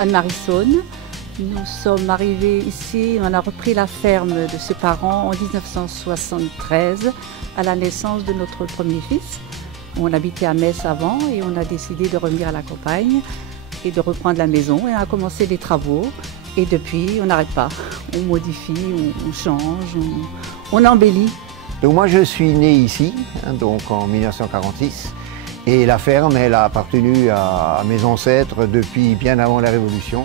Anne-Marie Saune. Nous sommes arrivés ici, on a repris la ferme de ses parents en 1973, à la naissance de notre premier fils. On habitait à Metz avant et on a décidé de revenir à la campagne et de reprendre la maison. Et on a commencé les travaux et depuis, on n'arrête pas. On modifie, on change, on embellit. Donc moi je suis né ici, donc en 1946. Et la ferme, elle a appartenu à mes ancêtres depuis bien avant la Révolution.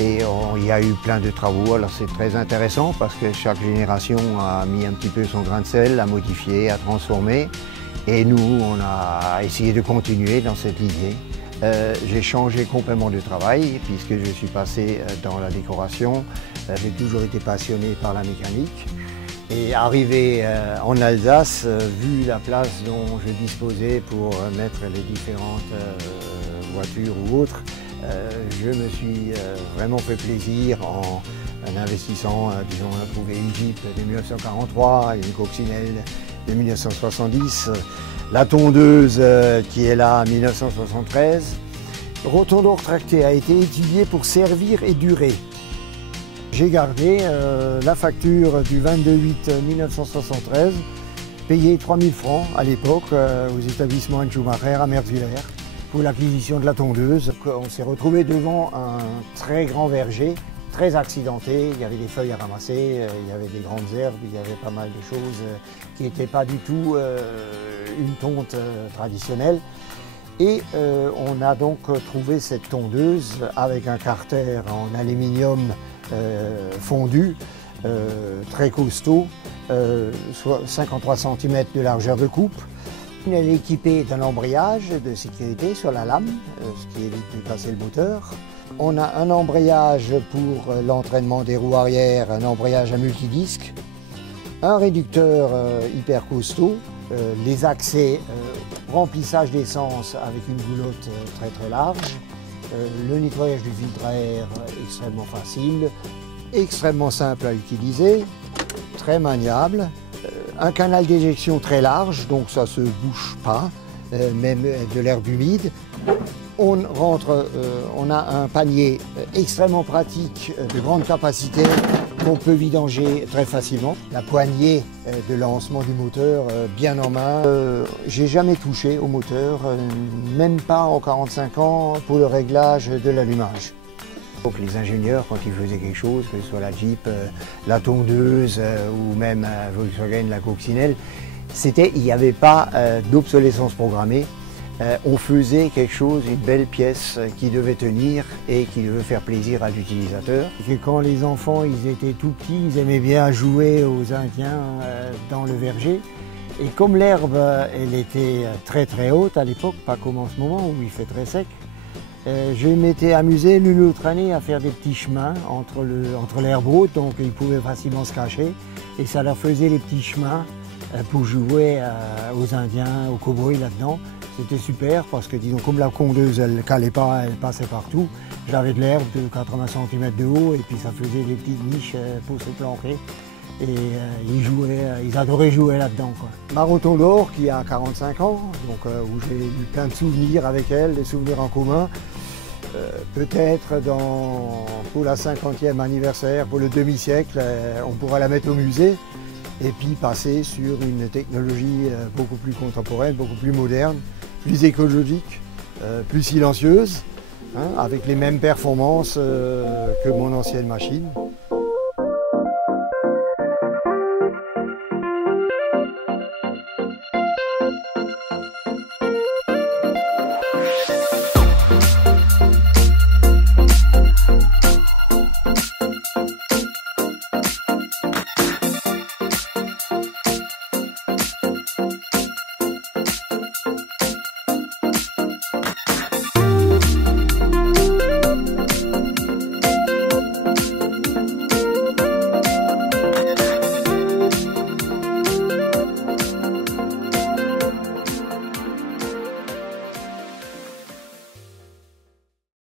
Et il y a eu plein de travaux, alors c'est très intéressant parce que chaque génération a mis un petit peu son grain de sel, a modifié, a transformé. Et nous, on a essayé de continuer dans cette lignée. J'ai changé complètement de travail puisque je suis passé dans la décoration. J'ai toujours été passionné par la mécanique. Et arrivé en Alsace, vu la place dont je disposais pour mettre les différentes voitures ou autres, je me suis vraiment fait plaisir en investissant, disons, on a trouvé une Jeep de 1943, une coccinelle de 1970, la tondeuse qui est là en 1973. Rotondor tracté a été étudié pour servir et durer. J'ai gardé la facture du 22/8/1973, payé 3000 francs à l'époque aux établissements Anne Schumacher à Merzwiller pour l'acquisition de la tondeuse. On s'est retrouvé devant un très grand verger, très accidenté. Il y avait des feuilles à ramasser, il y avait des grandes herbes, il y avait pas mal de choses qui n'étaient pas du tout une tonte traditionnelle. Et on a donc trouvé cette tondeuse avec un carter en aluminium fondu, très costaud, soit 53 cm de largeur de coupe. Elle est équipée d'un embrayage de sécurité sur la lame, ce qui évite de casser le moteur. On a un embrayage pour l'entraînement des roues arrière, un embrayage à multidisque, un réducteur hyper costaud, les accès remplissage d'essence avec une goulotte très très large, le nettoyage du filtre à air extrêmement facile, extrêmement simple à utiliser, très maniable, un canal d'éjection très large, donc ça ne se bouche pas, même de l'herbe humide. On a un panier extrêmement pratique de grande capacité qu'on peut vidanger très facilement. La poignée de lancement du moteur bien en main. J'ai jamais touché au moteur, même pas en 45 ans pour le réglage de l'allumage. Donc les ingénieurs, quand ils faisaient quelque chose, que ce soit la Jeep, la tondeuse ou même Volkswagen, la coccinelle, il n'y avait pas d'obsolescence programmée. On faisait quelque chose, une belle pièce qui devait tenir et qui devait faire plaisir à l'utilisateur. Quand les enfants ils étaient tout petits, ils aimaient bien jouer aux Indiens dans le verger. Et comme l'herbe elle était très très haute à l'époque, pas comme en ce moment où il fait très sec, je m'étais amusé l'une ou l'autre année à faire des petits chemins entre l'herbe haute, donc ils pouvaient facilement se cacher. Et ça leur faisait les petits chemins pour jouer aux Indiens, aux cow-boys là-dedans. C'était super parce que, disons, comme la tondeuse, elle ne calait pas, elle passait partout. J'avais de l'herbe de 80 cm de haut et puis ça faisait des petites niches pour se planquer. Et ils adoraient jouer là-dedans. Ma Rotondor qui a 45 ans, donc, où j'ai eu plein de souvenirs avec elle, des souvenirs en commun. Peut-être pour la 50e anniversaire, pour le demi-siècle, on pourra la mettre au musée et puis passer sur une technologie beaucoup plus contemporaine, beaucoup plus moderne, plus écologique, plus silencieuse, hein, avec les mêmes performances que mon ancienne machine.